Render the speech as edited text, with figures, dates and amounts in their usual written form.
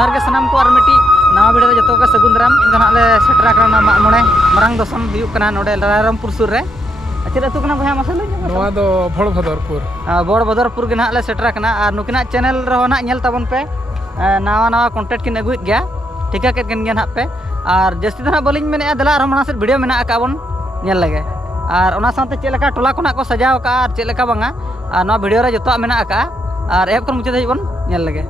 जोहार के सनाम को और मिट्टी नवा वीडियो जो के सगुन दाराम इन ना ले सेटरा करना माग मोणे मारंग दसम हुयुग कना नोडे रायरमपुर सुर रे अच्छा अतु कना भया मसले नवा दो बड़भदरपुर बड़भदरपुर के ना ले सेटरा कना और नुकिना चैनल रहो ना नेल ताबन पे नवा नवा कंटेंट किन अगुइक गया ठिका के गन ना पे और जस्ती ना बलिन मेने दला और मना से वीडियो मेना का बन नेल लगे और ओना साथे चेलका टोला कोना को सजाव का और चेलका बांगा और नवा वीडियो रे जतो मेना का और एप कर मुचे बन नेल लगे